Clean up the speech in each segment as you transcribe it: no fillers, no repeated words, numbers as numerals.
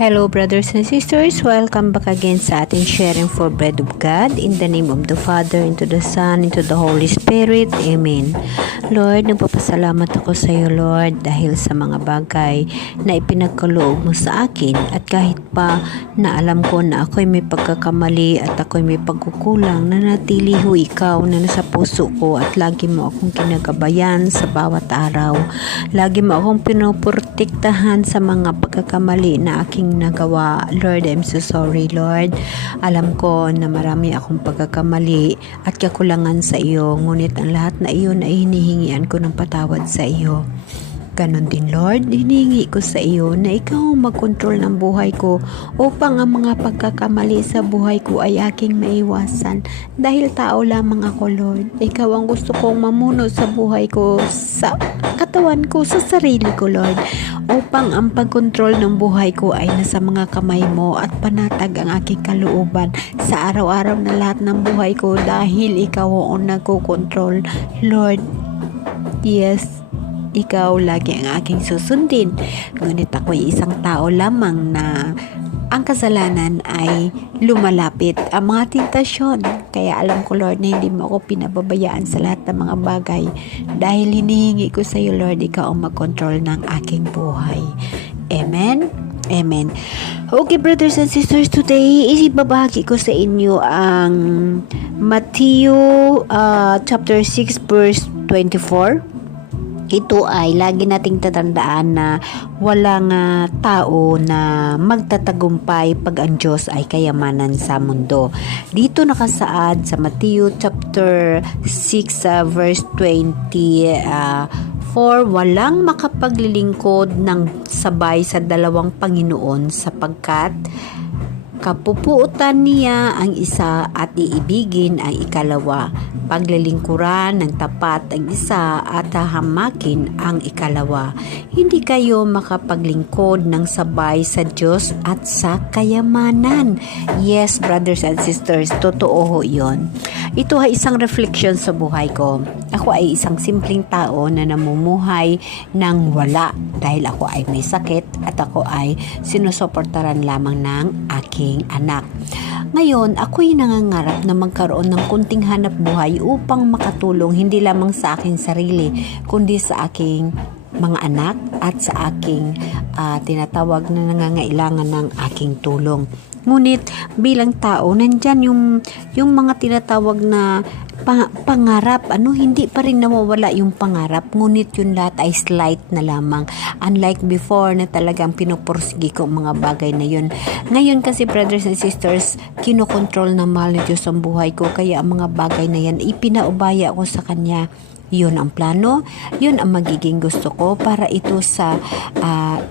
Hello brothers and sisters, welcome back again sa ating sharing for bread of God in the name of the Father, into the Son, into the Holy Spirit. Amen. Lord, nagpapasalamat ako sa iyo Lord dahil sa mga bagay na ipinagkaloob mo sa akin at kahit pa na alam ko na ako'y may pagkakamali at ako'y may pagkukulang, nanatili ho ikaw na nasa puso ko at lagi mo akong kinagabayan sa bawat araw. Lagi mo akong pinoprotektahan sa mga pagkakamali na aking nagawa. Lord, I'm so sorry, Lord. Alam ko na marami akong pagkakamali at kakulangan sa iyo, ngunit ang lahat na iyon ay hinihingian ko ng patawad sa iyo. Ganon din, Lord, hinihingi ko sa iyo na ikaw magkontrol ng buhay ko upang ang mga pagkakamali sa buhay ko ay aking maiwasan. Dahil tao lamang ako, Lord. Ikaw ang gusto kong mamuno sa buhay ko, sa katawan ko, sa sarili ko, Lord. Upang ang pagkontrol ng buhay ko ay nasa mga kamay mo at panatag ang aking kalooban sa araw-araw na lahat ng buhay ko dahil ikaw ang nagkokontrol, Lord. Yes, ikaw lagi ang aking susundin. Ngunit ako'y isang tao lamang na ang kasalanan ay lumalapit ang mga tentasyon. Kaya alam ko, Lord, na hindi mo ako pinababayaan sa lahat ng mga bagay. Dahil hinihingi ko sa iyo, Lord, ikaw ang mag-control ng aking buhay. Amen? Amen. Okay, brothers and sisters, today ibabahagi ko sa inyo ang Matthew chapter 6 verse 24. Ito ay lagi nating tatandaan na walang tao na magtatagumpay pag ang Diyos ay kayamanan sa mundo. Dito nakasaad sa Matthew chapter 6 verse 20, for walang makapaglilingkod ng sabay sa dalawang Panginoon sapagkat kapupuutan niya ang isa at iibigin ang ikalawa. Paglilingkuran ng tapat ang isa at hahamakin ang ikalawa. Hindi kayo makapaglingkod ng sabay sa Diyos at sa kayamanan. Yes, brothers and sisters, totoo ho yun. Ito ay isang reflection sa buhay ko. Ako ay isang simpleng tao na namumuhay ng wala dahil ako ay may sakit at ako ay sinusuportaran lamang ng aking anak. Ngayon, ako'y nangangarap na magkaroon ng kunting hanap buhay upang makatulong hindi lamang sa aking sarili, kundi sa aking mga anak at sa aking tinatawag na nangangailangan ng aking tulong. Ngunit bilang tao, nandyan yung mga tinatawag na pangarap, hindi pa rin nawawala yung pangarap, ngunit yun lahat ay slight na lamang. Unlike before na talagang pinupursige ko ang mga bagay na yun. Ngayon kasi, brothers and sisters, kinokontrol ng mahal na Diyos ang buhay ko, kaya ang mga bagay na yan, ipinaubaya ko sa Kanya. Yun ang plano, yun ang magiging gusto ko para ito sa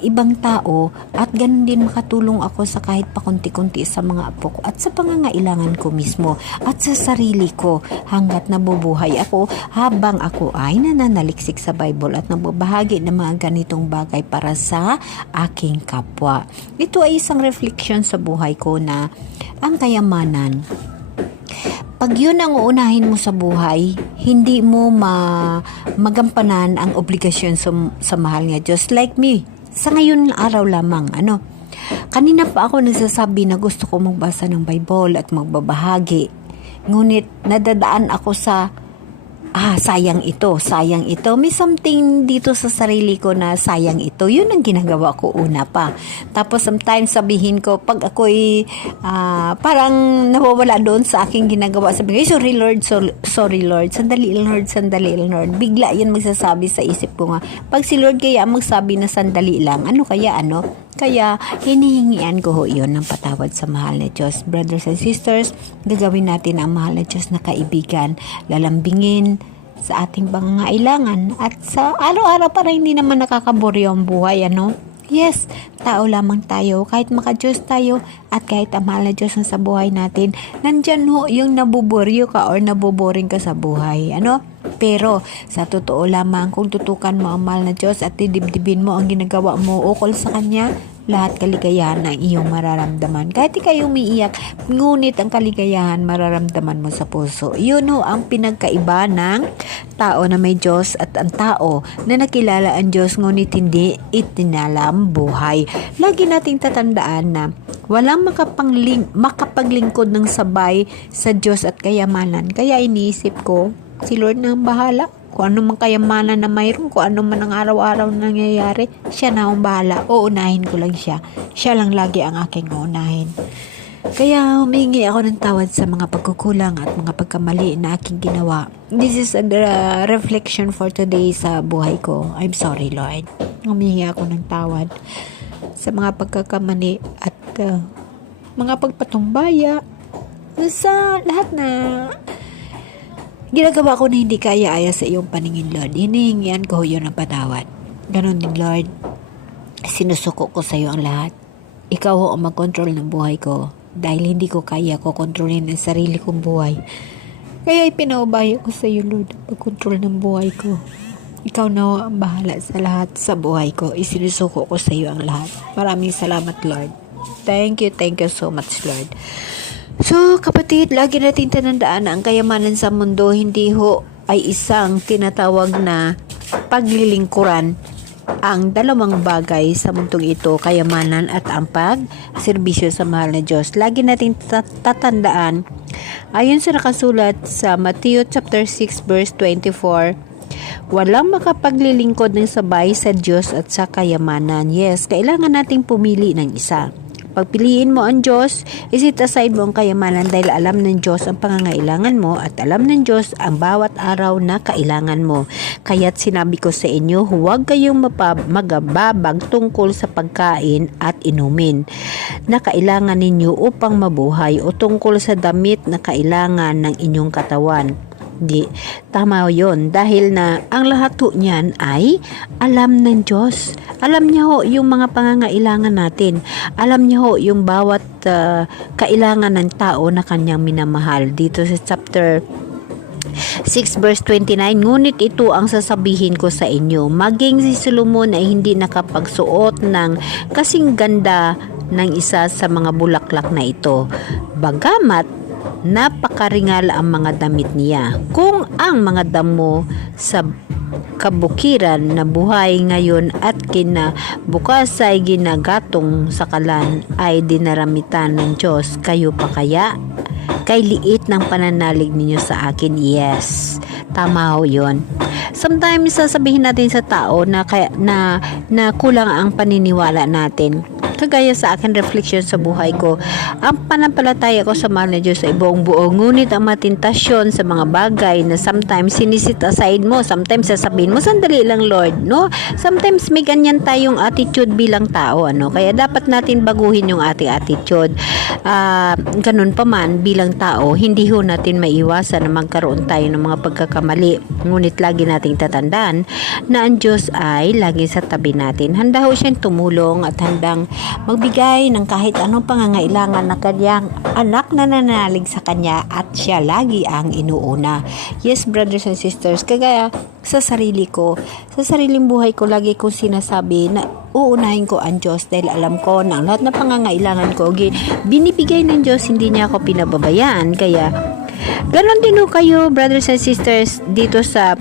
ibang tao at ganun din makatulong ako sa kahit pakunti-kunti sa mga apo ko at sa pangangailangan ko mismo at sa sarili ko hanggat nabubuhay ako habang ako ay nananaliksik sa Bible at nababahagi ng mga ganitong bagay para sa aking kapwa. Ito ay isang reflection sa buhay ko na ang kayamanan, pag yun ang uunahin mo sa buhay, hindi mo magampanan ang obligasyon sa mahal nga Diyos. Like me, sa ngayon araw lamang, kanina pa ako nagsasabi na gusto ko magbasa ng Bible at magbabahagi. Ngunit nadadaan ako sa sayang ito. May something dito sa sarili ko na sayang ito. Yun ang ginagawa ko una pa. Tapos sometimes sabihin ko, pag ako'y parang nawawala doon sa aking ginagawa, sabihin ko, sorry Lord, sandali Lord. Bigla yun magsasabi sa isip ko nga. Pag si Lord kaya magsabi na sandali lang, Kaya hinihingian ko yun ng patawad sa mahal na Diyos. Brothers and sisters, gagawin natin ang mahal na Diyos na kaibigan, lalambingin sa ating pangangailangan at sa araw-araw para hindi naman nakakaboryo ang buhay, Yes, tao lamang tayo, kahit maka-Diyos tayo at kahit ang mahal na Diyos sa buhay natin, nandyan yung nabuboryo ka or naboboring ka sa buhay, Pero sa totoo lamang, kung tutukan mo ang mahal na Diyos at didibdibin mo ang ginagawa mo ukol sa Kanya, lahat kaligayahan ang iyong mararamdaman. Kahit di kayo umiiyak, ngunit ang kaligayahan mararamdaman mo sa puso. Yun ho ang pinagkaiba ng tao na may Diyos at ang tao na nakilala ang Diyos ngunit hindi itinalam buhay. Lagi nating tatandaan na walang makapaglingkod ng sabay sa Diyos at kayamanan. Kaya iniisip ko, si Lord na ang bahala. Kung ano man kayamanan na mayroon, kung ano man ang araw-araw na nangyayari, siya na ang bahala. Uunahin ko lang siya. Siya lang lagi ang aking uunahin. Kaya humingi ako ng tawad sa mga pagkukulang at mga pagkamali na aking ginawa. This is a reflection for today sa buhay ko. I'm sorry, Lord. Humingi ako ng tawad sa mga pagkakamali at mga pagpatumbaya sa lahat na ginagawa ko na hindi kaya-aya sa iyong paningin, Lord. Hinihingian ko yun ang patawad. Ganon din, Lord. Sinusuko ko sa iyo ang lahat. Ikaw ho ang mag-control ng buhay ko dahil hindi ko kaya ko kontrolin ang sarili kong buhay. Kaya ipinaubaya ko sa iyo, Lord, ang pag-control ng buhay ko. Ikaw na ho ang bahala sa lahat sa buhay ko. Isinusuko ko sa iyo ang lahat. Maraming salamat, Lord. Thank you so much, Lord. So, kapatid, lagi natin tinandaan na ang kayamanan sa mundo hindi ho ay isang tinatawag na paglilingkuran. Ang dalawang bagay sa mundong ito, kayamanan at ang pagserbisyo sa mahal na Diyos. Lagi natin tatandaan, ayon sa nakasulat sa Matthew chapter 6 verse 24, walang makapaglilingkod ng sabay sa Diyos at sa kayamanan. Yes, kailangan nating pumili ng isa. Pagpiliin mo ang Diyos, iset aside mo ang kayamanan dahil alam ng Diyos ang pangangailangan mo at alam ng Diyos ang bawat araw na kailangan mo. Kaya't sinabi ko sa inyo, huwag kayong magababag tungkol sa pagkain at inumin na kailangan ninyo upang mabuhay o tungkol sa damit na kailangan ng inyong katawan. Di, tama yun. Dahil na ang lahat ho niyan ay alam ng Diyos. Alam niya ho yung mga pangangailangan natin. Alam niya ho yung bawat kailangan ng tao na kanyang minamahal. Dito sa chapter 6 verse 29, ngunit ito ang sasabihin ko sa inyo, maging si Solomon ay hindi nakapagsuot ng kasing ganda ng isa sa mga bulaklak na ito. Bagamat napakaringal ang mga damit niya. Kung ang mga damo sa kabukiran na buhay ngayon at kinabukas ay ginagatong sa kalan ay dinaramitan ng Diyos, kayo pa kaya? Kay liit ng pananalig ninyo sa akin. Yes, tama ho yun. Sometimes sasabihin natin sa tao na kulang ang paniniwala natin. Kagaya sa akin reflection sa buhay ko, ang panampalataya ko sa mahal na Diyos ay buong buo, ngunit ang matentasyon sa mga bagay na sometimes sinisit aside mo, sometimes sasabihin mo, sandali lang Lord, no? Sometimes may ganyan tayong attitude bilang tao, ano? Kaya dapat natin baguhin yung ating attitude. Ganun pa man, bilang tao, hindi ho natin maiwasan na magkaroon tayo ng mga pagkakamali, ngunit lagi nating tatandaan na ang Diyos ay lagi sa tabi natin. Handa ho siyang tumulong at handang magbigay ng kahit anong pangangailangan na kanyang anak na nananalig sa kanya at siya lagi ang inuuna. Yes, brothers and sisters, kagaya sa sarili ko, sa sariling buhay ko, lagi kong sinasabi na uunahin ko ang Diyos dahil alam ko na ang lahat na pangangailangan ko binibigay ng Diyos, hindi niya ako pinababayaan. Kaya ganon din ho kayo, brothers and sisters, dito sa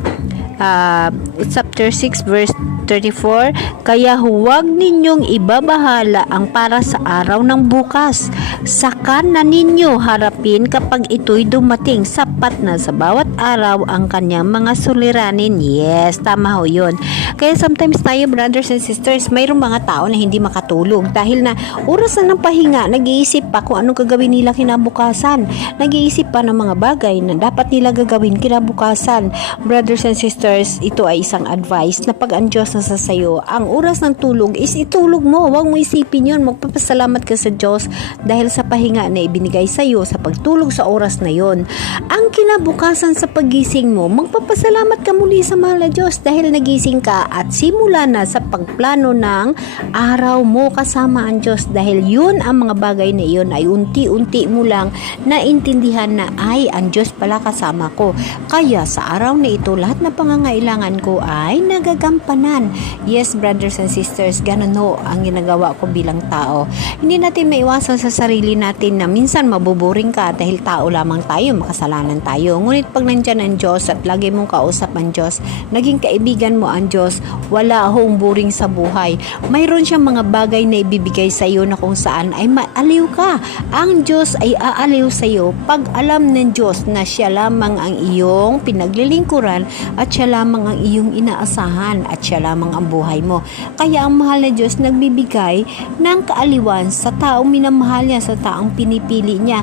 chapter 6 verse 34, kaya huwag ninyong ibabahala ang para sa araw ng bukas. Saka na ninyo harapin kapag ito'y dumating. Sapat na sa bawat araw ang kanyang mga suliranin. Yes, tama ho yun. Kaya sometimes tayo, brothers and sisters, mayroong mga tao na hindi makatulog dahil na oras na ng pahinga, nag-iisip pa kung anong gagawin nila kinabukasan. Nag-iisip pa ng mga bagay na dapat nila gagawin kinabukasan. Brothers and sisters, ito ay isang advice na pag ang Diyos nasa sayo, ang oras ng tulog is itulog mo. Huwag mo isipin yun. Magpapasalamat ka sa Diyos dahil sa pahinga na ibinigay sa'yo sa pagtulog sa oras na yon. Ang kinabukasan sa pagising mo, magpapasalamat ka muli sa mahal na Diyos dahil nagising ka at simula na sa pagplano ng araw mo kasama ang Diyos dahil yun ang mga bagay na iyon ay unti-unti mo lang naintindihan na ay ang Diyos pala kasama ko. Kaya sa araw na ito, lahat na pangangailangan ko ay nagagampanan yan. Yes, brothers and sisters, ganun ho ang ginagawa ko bilang tao. Hindi natin maiwasan sa sarili natin na minsan mabuboring ka dahil tao lamang tayo, makasalanan tayo. Ngunit pag nandyan ang Diyos at lagi mong kausap ang Diyos, naging kaibigan mo ang Diyos, wala hong boring sa buhay. Mayroon siyang mga bagay na ibibigay sa iyo na kung saan ay maaliw ka. Ang Diyos ay aaliw sa iyo pag alam ng Diyos na siya lamang ang iyong pinaglilingkuran at siya lamang ang iyong inaasahan at siya lamang ang buhay mo. Kaya ang mahal na Diyos nagbibigay ng kaaliwan sa taong minamahal niya, sa taong pinipili niya.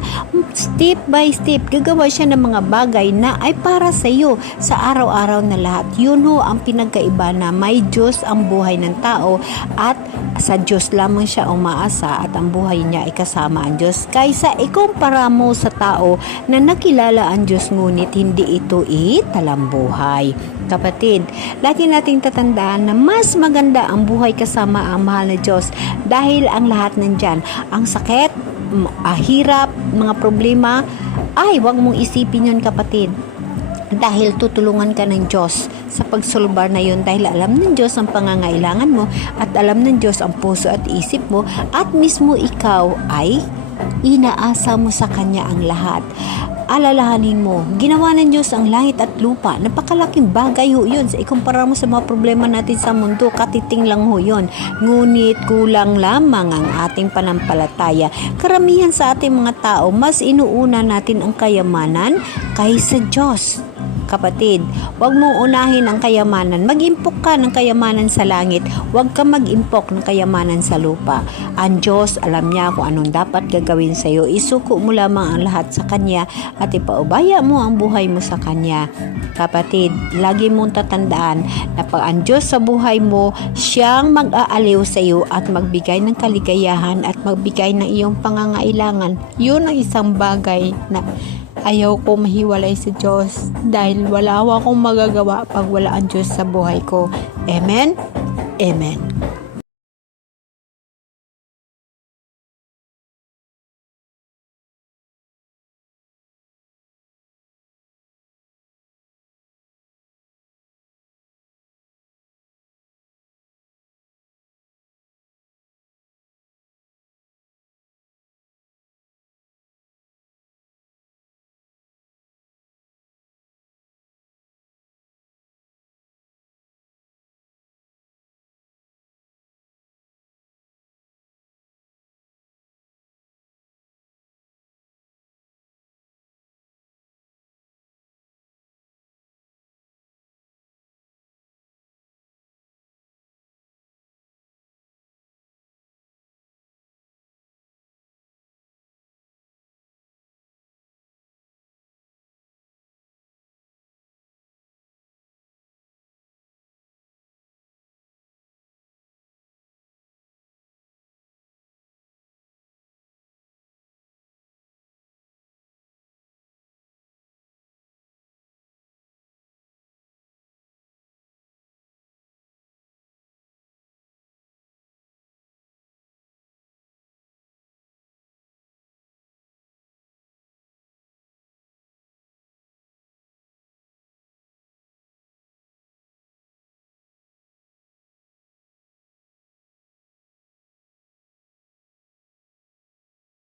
Step by step, gagawa siya ng mga bagay na ay para sa iyo sa araw-araw na lahat. Yun ho ang pinagkaiba na may Diyos ang buhay ng tao at sa Diyos lamang siya umaasa at ang buhay niya ay kasama ang Diyos. Kaysa ikumpara mo sa tao na nakilala ang Diyos ngunit hindi ito talambuhay. Kapatid, lagi nating tatandaan na mas maganda ang buhay kasama ang mahal na Diyos dahil ang lahat nandyan, ang sakit, hirap, mga problema, ay wag mong isipin yun kapatid. Dahil tutulungan ka ng Diyos sa pagsulbar na yun dahil alam ng Diyos ang pangangailangan mo at alam ng Diyos ang puso at isip mo at mismo ikaw ay inaasa mo sa Kanya ang lahat. Alalahanin mo, ginawa ng Diyos ang langit at lupa. Napakalaking bagay ho yun. Ikumpara mo sa mga problema natin sa mundo, katiting lang ho yun. Ngunit kulang lamang ang ating panampalataya. Karamihan sa ating mga tao, mas inuuna natin ang kayamanan kaysa Diyos. Kapatid, huwag mong unahin ang kayamanan. Mag-impok ka ng kayamanan sa langit. Huwag ka mag-impok ng kayamanan sa lupa. Ang Diyos, alam niya kung anong dapat gagawin sa iyo. Isuko mo lamang ang lahat sa Kanya at ipaubaya mo ang buhay mo sa Kanya. Kapatid, lagi mong tatandaan na pag ang Diyos sa buhay mo, siyang mag-aaliw sa iyo at magbigay ng kaligayahan at magbigay ng iyong pangangailangan. Yun ang isang bagay na ayaw ko mahiwalay sa Diyos dahil wala akong magagawa pag wala ang Diyos sa buhay ko. Amen? Amen.